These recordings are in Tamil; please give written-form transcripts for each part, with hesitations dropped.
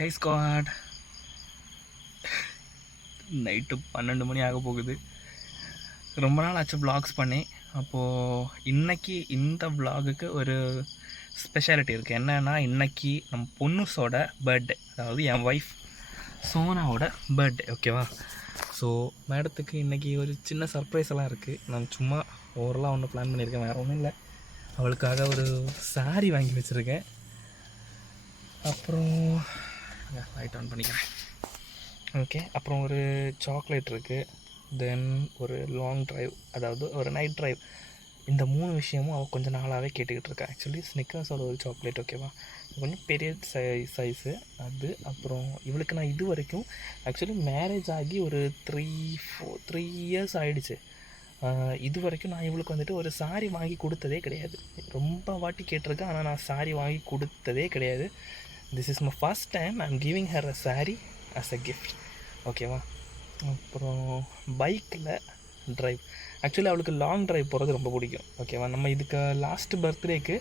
ஹே ஸ்குவாட், நைட்டு 12 மணி ஆக போகுது. ரொம்ப நாள் ஆச்சு வ்ளாக்ஸ் பண்ணி. அப்போது இன்றைக்கி இந்த வ்ளாகுக்கு ஒரு ஸ்பெஷாலிட்டி இருக்குது. என்னென்னா இன்றைக்கி நம்ம பொண்ணுஸோட பர்த்டே, அதாவது என் ஒய்ஃப் சோனாவோட பர்த்டே. ஓகேவா? ஸோ மேடத்துக்கு இன்றைக்கி ஒரு சின்ன சர்ப்ரைஸ் எல்லாம் இருக்குது. நான் சும்மா ஓவரலாக ஒன்று பிளான் பண்ணியிருக்கேன், வேறு ஒன்றும் இல்லை. அவளுக்காக ஒரு சாரீ வாங்கி வச்சுருக்கேன். அப்புறம் லைட் ஆன் பண்ணிக்கிறேன். ஓகே, அப்புறம் ஒரு சாக்லேட் இருக்குது. தென் ஒரு லாங் ட்ரைவ், அதாவது ஒரு நைட் ட்ரைவ். இந்த 3 விஷயமும் அவள் கொஞ்சம் நாளாகவே கேட்டுக்கிட்டு இருக்கா. ஆக்சுவலி ஸ்னிக்கர்ஸோட ஒரு சாக்லேட், ஓகேவா, கொஞ்சம் பெரிய சைஸு அது. அப்புறம் இவளுக்கு நான் இது வரைக்கும் ஆக்சுவலி மேரேஜ் ஆகி ஒரு 3 இயர்ஸ் ஆகிடுச்சு. இது வரைக்கும் நான் இவளுக்கு வந்துட்டு ஒரு சாரீ வாங்கி கொடுத்ததே கிடையாது. ரொம்ப வாட்டி கேட்டிருக்கேன், ஆனால் நான் சாரீ வாங்கி கொடுத்ததே கிடையாது. This is my first time I am giving her a sari as a gift. ஓகேவா? அப்புறம் பைக்கில் ட்ரைவ். ஆக்சுவலி அவளுக்கு லாங் ட்ரைவ் போகிறது ரொம்ப பிடிக்கும். ஓகேவா? நம்ம இதுக்கு லாஸ்ட் பர்த்டேக்கு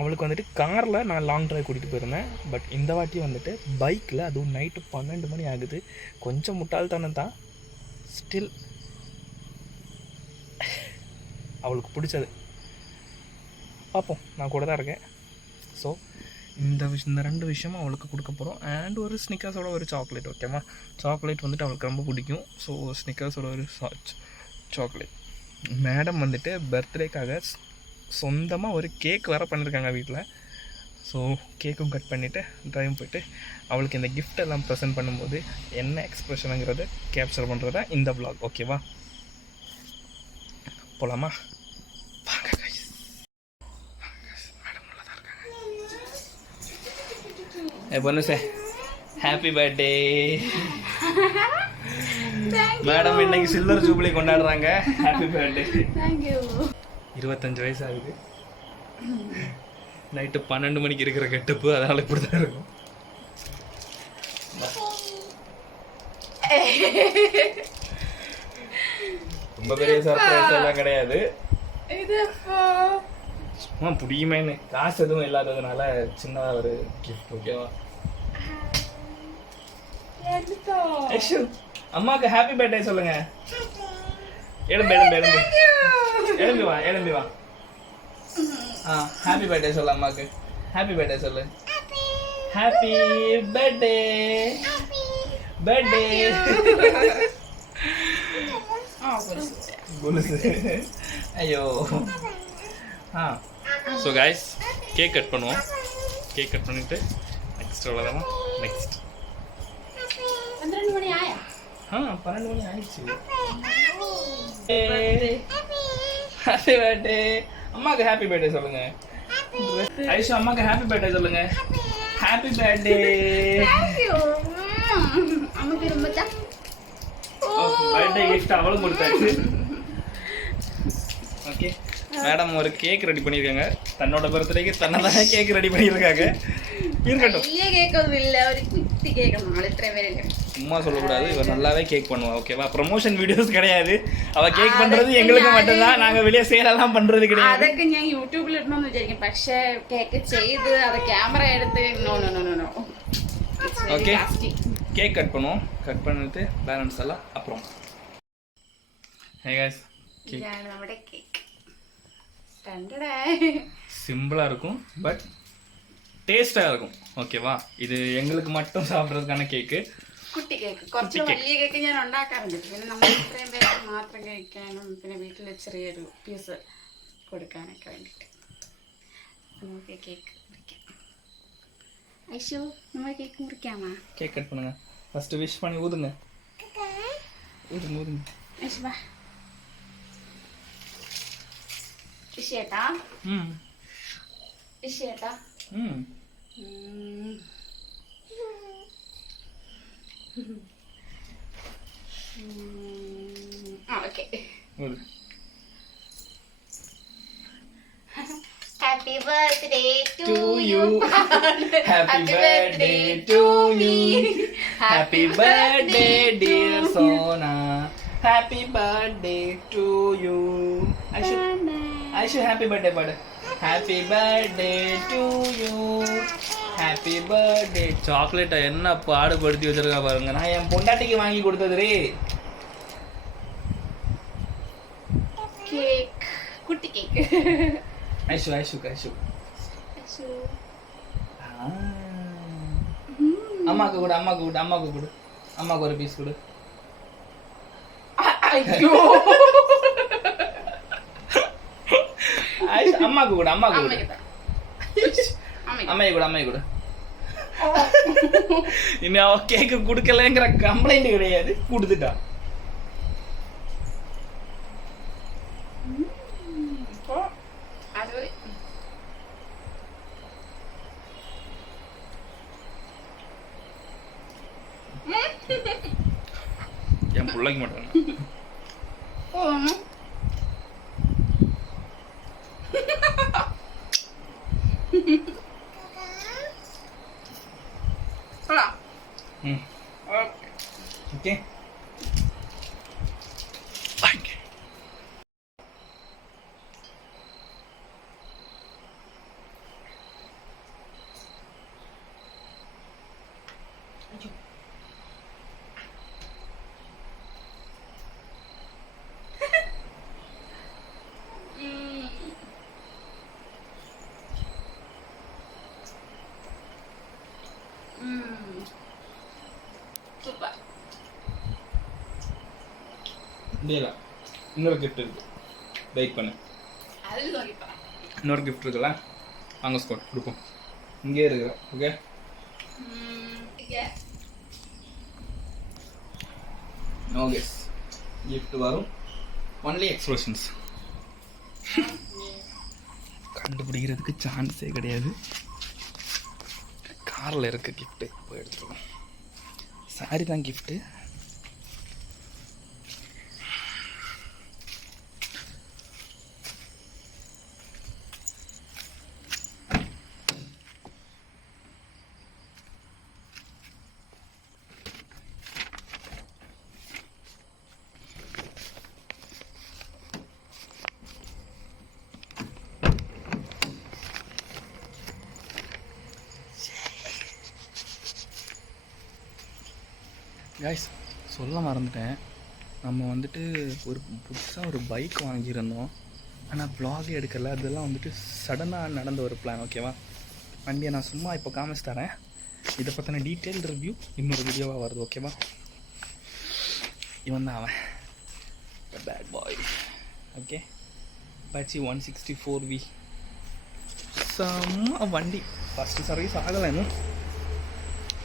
அவளுக்கு வந்துட்டு காரில் நான் லாங் ட்ரைவ் கூட்டிகிட்டு போயிருந்தேன். பட் இந்த வாட்டி வந்துட்டு பைக்கில், அதுவும் நைட்டு 12 மணி ஆகுது. கொஞ்சம் முட்டாள்தானே தான், ஸ்டில் அவளுக்கு பிடிச்சது பார்ப்போம். நான் கூட தான் இருக்கேன். ஸோ இந்த 2 விஷயமும் அவளுக்கு கொடுக்க போகிறோம். அண்ட் ஒரு ஸ்னிக்கர்ஸோட ஒரு சாக்லேட். ஓகேவா? சாக்லேட் வந்துட்டு அவளுக்கு ரொம்ப பிடிக்கும். ஸோ ஸ்னிக்கர்ஸோட ஒரு சாக்லேட். மேடம் வந்துட்டு பர்த்டேக்காக சொந்தமாக ஒரு கேக் வேறு பண்ணியிருக்காங்க வீட்டில். ஸோ கேக்கும் கட் பண்ணிவிட்டு ட்ரைவ் போய்ட்டு அவளுக்கு இந்த கிஃப்ட் எல்லாம் ப்ரெசென்ட் பண்ணும்போது என்ன எக்ஸ்ப்ரெஷனுங்கிறத கேப்சர் பண்ணுறதா இந்த வ்ளாக். ஓகேவா? போகலாமா? வாங்க கைஸ். மேடம் நல்லா தான் இருக்காங்க. பொண்ணு சார், ஹாப்பி பர்த்டே. மேடம் இன்னைக்கு சில்வர் ஜூப்ளி கொண்டாடுறாங்க. Happy birthday. 25 வயசு ஆகுது. நைட்டு 12 மணிக்கு இருக்கிற கெட்டப்பு, அதனால இப்படி தான் இருக்கும். ரொம்ப பெரிய சர்ப்ரைஸ் எல்லாம் கிடையாது. சும்மா பிடிக்குமேன்னு, காசு எதுவும் இல்லாததுனால சின்னதாக ஒரு கிஃப்ட். ஓகேவா? அம்மாவுக்கு ஹாப்பி பர்த்டே சொல்லுங்க. எழும்பி வா. ஹாப்பி பர்த்டே சொல்லு அம்மாவுக்கு. ஹாப்பி பர்த்டே சொல்லு. Happy birthday. பர்த்டே. ஐயோ. ஸோ கைஸ், கேக் கட் பண்ணுவோம். கேக் கட் பண்ணிட்டு நெக்ஸ்ட் அவ்வளோதான். நெக்ஸ்ட் 12 மணி ஆயிடுச்சு. Happy birthday. அம்மாக்கு ஹாப்பி பர்த்டே சொல்லுங்க. ஐஷு அம்மாக்கு ஹாப்பி பர்த்டே சொல்லுங்க. Happy birthday. பர்த்டே கிஃப்ட் அவளும் கொடுத்தாச்சு. ஓகே, மேடம் ஒரு கேக் ரெடி பண்ணியிருக்காங்க. தன்னோட பர்த்டேக்கு தன்னதான் கேக் ரெடி பண்ணியிருக்காங்க. இருக்கட்டும், சும்மா சொல்லக்கூடாது. இவர் நல்லாவே கேக் பண்ணுவா. ஓகேவா? ப்ரமோஷன் வீடியோஸ் கிடையாது. அவ கேக் பண்றது எங்களுக்கு மட்டும்தான். நாங்க வெளியே சேலெல்லாம் பண்றது கிடையாது. അതൊക്കെ ഞാൻ യൂട്യൂബിൽ ഇടണമെന്ന് വിചാരിക്കും. പക്ഷേ കേക്ക് ചെയ്ത് അത് ക്യാമറ എടുത്ത് നോ. ஓகே, கேக் கட் பண்ணுவோம். கட் பண்ணிட்டு பேலன்ஸ் எல்லாம் அப்புறம். ஹே गाइस, இതാണ് നമ്മുടെ கேக். சிம்பிளா இருக்கும், பட் டேஸ்டாக இருக்கும். ஓகேவா? இது எங்களுக்கு மட்டும் சாப்பிட்றதுக்கான കേക്ക്. കുട്ടി കേക്ക്. കുറച്ച് വലിയ കേക്ക് ഞാൻ ഉണ്ടാക്കാറുണ്ട്. പിന്നെ നമ്മൾ ഇത്രയും പേർക്ക് മാത്രം കഴിക്കാനും പിന്നെ വീട്ടിൽ ചെറിയൊരു പീസ് കൊടുക്കാനൊക്കെ വേണ്ടിയിട്ട് നമുക്ക് കേക്ക് മുറിക്കാം. ஐஷு, நம்ம கேக் முறிக்காமா? கேக் கட் பண்ணுங்க. ஃபர்ஸ்ட் விஷ் பண்ணி ஊதுங்க. ஊதுங்க. ஐஷு வா. விஷேட்டா. விஷேட்டா. Okay. Happy birthday to you. Happy birthday to you. Happy birthday dear Sona. Happy birthday to you. Aishu happy birthday bud. Happy birthday to you. Happy birthday. சாக்லேட்டை என்ன பாடுபடுத்தி வச்சிருக்கா பாருங்க. நான் என் பொண்டாட்டிக்கு வாங்கி கொடுத்தது ரே. கேக், குட்டி கேக். ஐஷு ஐஷு ஐஷு. அம்மாக்கு கொடு, அம்மாக்கு கொடு, அம்மாக்கு கொடு, அம்மாக்கு ஒரு பீஸ் கொடு. ஐயோ, அம்மாக்கு கொடு, அம்மாக்கு கொடு, அம்மையை கொடு, அம்மையை கொடு. இனி அவ கேக்கு குடுக்கலங்கிற கம்ப்ளைண்ட் கிடையாது, கொடுத்துட்டா. என் பிள்ளைக்கு மாட்டாங்க. ஓகே. சூப்பர். இன்னொரு கிஃப்ட் இருக்கு, வெயிட் பண்ணு. இன்னொரு கிஃப்ட் இருக்குல்ல, வாங்க ஸ்கோட் கொடுப்போம். இங்கே இருக்கு. Okay, okay. கிஃப்ட் வரும். Only expressions. கண்டுபிடிக்கிறதுக்கு சான்ஸே கிடையாது. காரில் இருக்க கிஃப்ட்டு போய் எடுத்துருவோம். சாரி தான் கிஃப்ட்டு. கைஸ், சொல்ல மறந்துட்டேன். நம்ம வந்துட்டு ஒரு புதுசாக ஒரு பைக் வாங்கியிருந்தோம். ஆனால் ப்ளாகே எடுக்கலை. அதெல்லாம் வந்துட்டு சடனாக நடந்த ஒரு பிளான். ஓகேவா? வண்டியை நான் சும்மா இப்போ காமிச்சு தரேன். இதை பற்றின டீட்டெயில் ரிவ்யூ இன்னொரு வீடியோவாக வருது. ஓகேவா? இவன் தான் அவன், bad boy. Okay, Apache 164V. செம்ம வண்டி. ஃபஸ்ட்டு சர்வீஸ் ஆகலை இன்னும்.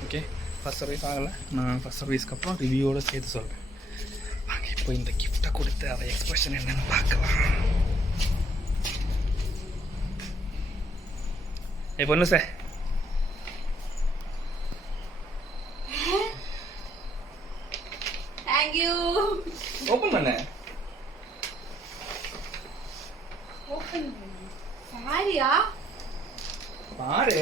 ஓகே, ஃபஸ்ட் சர்வீஸ் ஆகலை. நான் ஃபஸ்ட் சர்வீஸ்க்கு அப்புறம் ரிவ்யூவோடு சேர்த்து சொல்கிறேன். வாங்க இப்போ இந்த கிஃப்டை கொடுத்து அதை எக்ஸ்பிரஷன் என்னென்னு பார்க்கலாம். பொண்ணு சார், தேங்க்யூ. ஓப்பன் பண்ண. ஓப்பன் சாரியா? பாரு.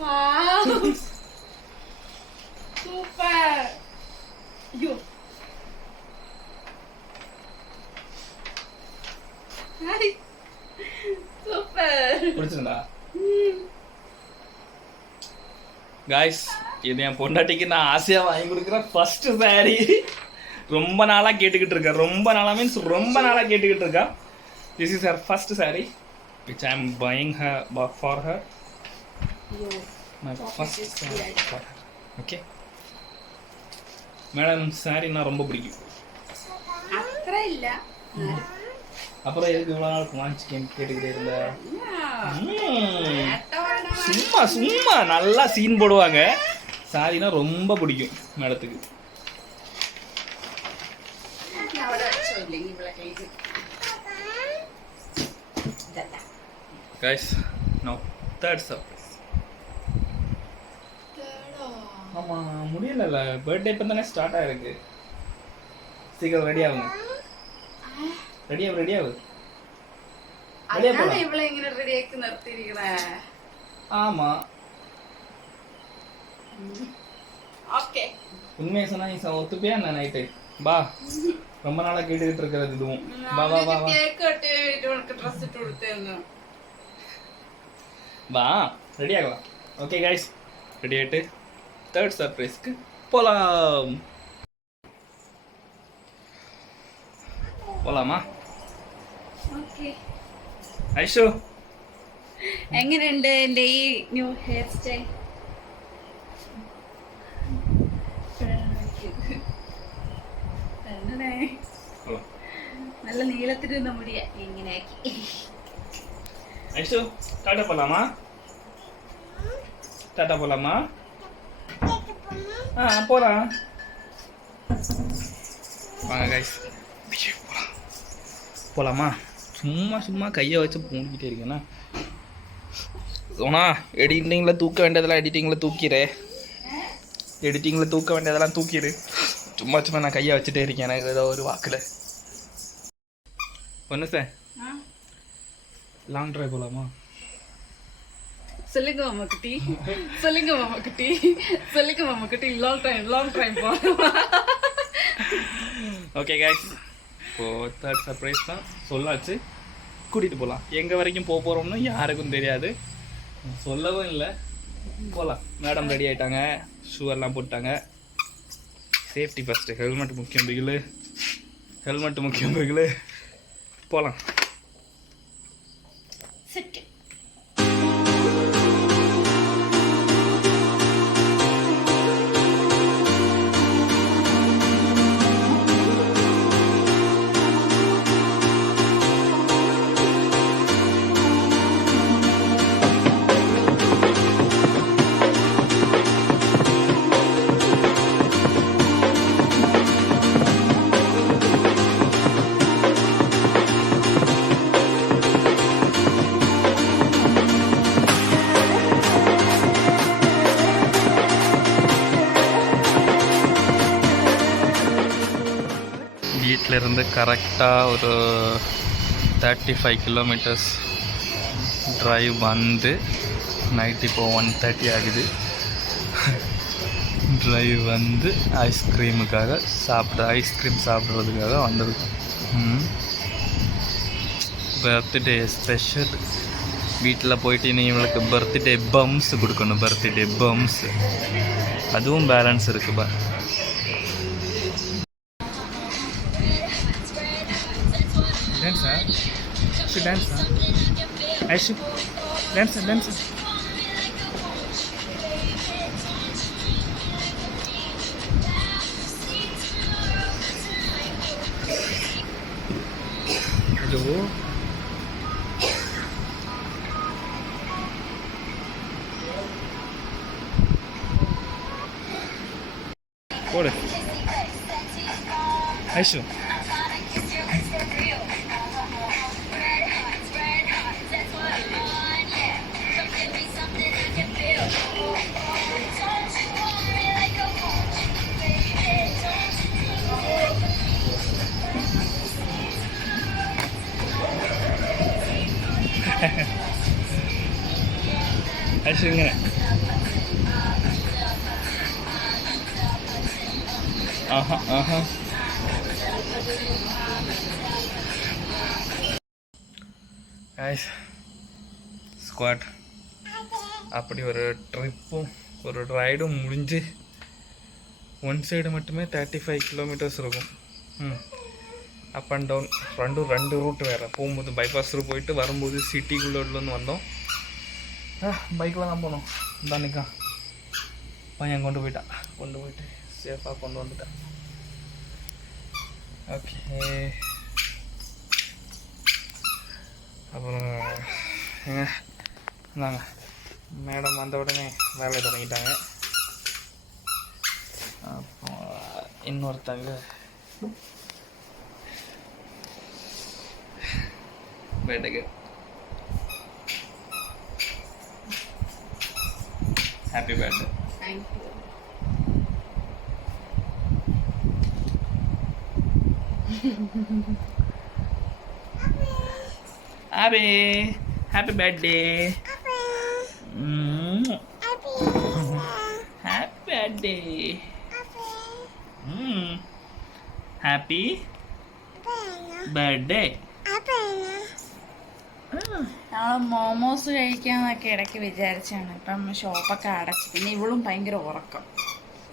Wow, super. ஐயோ, ஹாய், சூப்பர். பிடிச்சிருந்தா? காய்ஸ், இது என் பொண்டாட்டிக்கு நான் ஆசையாக வாங்கி கொடுக்குற ஃபர்ஸ்ட் சாரி. ரொம்ப நாளாக கேட்டுக்கிட்டு இருக்கேன். ரொம்ப நாளாக மீன்ஸ் ரொம்ப நாளாக கேட்டுக்கிட்டு இருக்கா. This is her first saree which I am buying her for her. My first saree for her. Okay. Madam, சாரின்னா ரொம்ப பிடிக்கும். அக்கறை இல்ல. அப்புறம் எதுக்கு இவ்வளோ நாள் வாங்கிச்சு கேட்டுக்கிட்டே இருந்த? சும்மா சும்மா நல்லா சீன் போடுவாங்க. சாரினா ரொம்ப பிடிக்கும் மேடத்துக்கு. Guys, now third surprise. ஆமாம், முடியல. பர்த்டே இப்போ தானே ஸ்டார்ட் ஆகிருக்கு. சீக்கிரம் ரெடி ஆகுங்க. ரெடி ஆகு, ரெடி ஆகு. ஆமாம், உண்மையை சொன்னா நீ ஒத்துப்பியா என்ன? நைட்டு பா, ரொம்ப நாளாக கேட்டுக்கிட்டு இருக்கிறது இதுவும். வா வா வா வா. வா ரெடி ஆகலாம். ஓகே கைஸ், ரெடி ஆகிட்டு தேர்ட் சர்ப்ரைஸ்க்கு போகலாம். പോലാമാ? ഓക്കെ. ഐഷു എങ്ങനെയുണ്ട് എൻ്റെ ഈ ന്യൂ ഹെയർ സ്റ്റൈൽ? നല്ല നീളത്തിരുന്ന മുടിയ ഇങ്ങനെയാക്കി. ഐഷു ടാറ്റ പോലാമാ? ടാറ്റ പോലാമാ? ആ പോലാം. வாங்க கைஸ் போகலாமா? சும்மா சும்மா கையை வச்சு மூடிக்கிட்டே இருக்கேண்ணா. சோனா எடிட்டிங்கில் தூக்க வேண்டியதெல்லாம் எடிட்டிங்கில் தூக்கிடு. எடிட்டிங்கில் தூக்க வேண்டியதெல்லாம் தூக்கிடு. சும்மா சும்மா நான் கையை வச்சுட்டே இருக்கேன் எனக்கு ஏதோ ஒரு வாக்கில். ஒன்று சார் லாங் ட்ரைவ் போகலாமா? சொல்லுங்க மாமா குட்டி, சொல்லுங்க மாமா குட்டி, சொல்லுங்க மாமா குட்டி. லாங் டைம் போகலாம். ஓகே கைஸ், இப்போது தேர்ட் சர்ப்ரைஸ் தான் சொல்லாச்சு. கூட்டிகிட்டு போகலாம். எங்கே வரைக்கும் போக போகிறோம்னு யாருக்கும் தெரியாது, சொல்லவும் இல்லை. போகலாம். மேடம் ரெடி ஆகிட்டாங்க, ஷூ எல்லாம் போட்டாங்க. சேஃப்டி ஃபஸ்ட்டு, ஹெல்மெட் முக்கியம் பிகிலு, ஹெல்மெட் முக்கியம் பிகிலு. போகலாம். வீட்டிலேருந்து கரெக்டாக ஒரு 35 கிலோமீட்டர்ஸ் ட்ரைவ் வந்து நைட் இப்போ 1:30 ஆகுது. ட்ரைவ் வந்து ஐஸ்கிரீமுக்காக ஐஸ்கிரீம் சாப்பிட்றதுக்காக வந்திருக்கோம். Birthday special. வீட்டில் போயிட்டு நீ இவளுக்கு பர்த்டே பம்ஸ் கொடுக்கணும். பர்த்டே பம்ஸ் அதுவும் பேலன்ஸ் இருக்குப்பா. டான்ஸா? டான்ஸா? ஐஷு டான்ஸா? டான்ஸா? ஹலோ போடு ஐஷு. ஐஷு இങ്ങനെ ஆஹா ஆஹா. ஐஸ் ஸ்குவாட் அப்படி ஒரு ட்ரிப்பும் ஒரு ரைடும் முடிஞ்சு ஒன் சைடு மட்டுமே 35 கிலோமீட்டர்ஸ் இருக்கும். அப் அண்ட் டவுன் ரெண்டு ரூட் வேறு. போகும்போது பைபாஸ் ரூட் போயிட்டு வரும்போது சிட்டிக்குள்ளேருந்து வந்தோம். பைக்கில் தான் போனோம். தானிக்கா பையன் கொண்டு போயிட்டு சேஃபாக கொண்டு வந்துட்டான். ஓகே, அப்புறம் இந்தாங்க மேடம் வந்த உடனே வேலையை தொடங்கிட்டாங்க. அப்புறம் இன்னொருத்தங்க பேட்டுக்கு happy birthday. Thank you. Abby, happy birthday. Happy birthday. Happy birthday. ഞങ്ങൾ മോമോസ് കഴിക്കാന്നൊക്കെ ഇടയ്ക്ക് വിചാരിച്ചാണ്. ഇപ്പം ഷോപ്പൊക്കെ അടച്ചു. പിന്നെ ഇവളും ഭയങ്കര ഉറക്കം,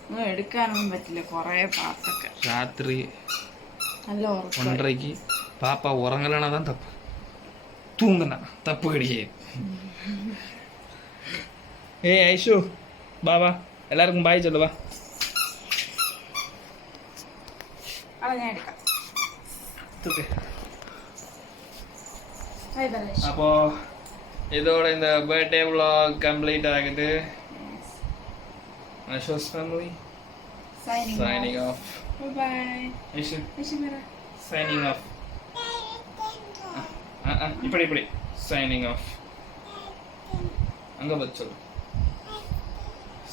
ഒന്നും എടുക്കാനൊന്നും പറ്റില്ല, കുറേ പാർട്ടൊക്കെ. ராத்திரி നല്ല ഉറക്കം. 1:30க்கு பாப்பா உறங்கலைன்னா தான் தப்பு, தூங்குனா தப்பு கிடையாது. ஏய் ஐஷு பாபா எல்லாருக்கும் பாய் சொல்லுவா. അത് ഞാൻ എടുക്കാം. தூக்கு. Bye bye. അപ്പോൾ இதோட இந்த பர்த்டே vlog கம்ப்ளீட் ஆகுது. Aishu's family signing off. Bye. Aishu Aishu പറ. signing off. இப்படி signing off. அங்க வச்சு சொல்லு.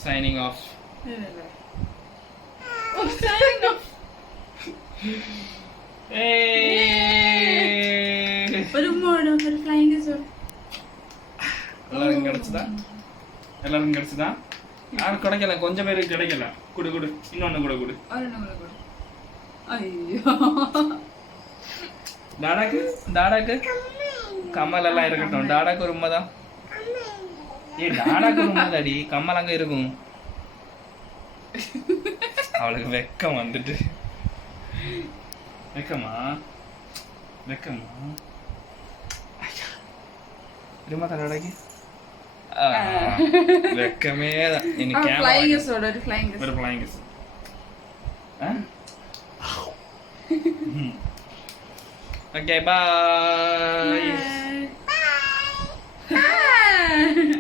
signing off. signing off. ഒരു മോഡോ ഒരു ഫ്ലൈയിങ് കിസ്. எல்லாரும் கிடைச்சதா? யாரும் கிடைக்கல, கொஞ்சம் பேருக்கு கிடைக்கல. குடு இன்னொன்னு கூட குடு. ஐயோ டாடாக்கு கம்மல் எல்லாம் இருக்கட்டும். டாடாக்கு ஒரு உண்மைதான். டாடாக்கு ஒரு உண்மைதாடி, கம்மல் அங்க இருக்கும். அவளுக்கு வெக்கம் வந்துட்டு. வெக்கமா இருமா டாடாக்கு வெக்கமே தான். ഫ്ലൈയിങ് കിസ് ഒരു ഫ്ലൈയിങ് കിസ്. ஒரு flying kiss. Okay, bye. Bye.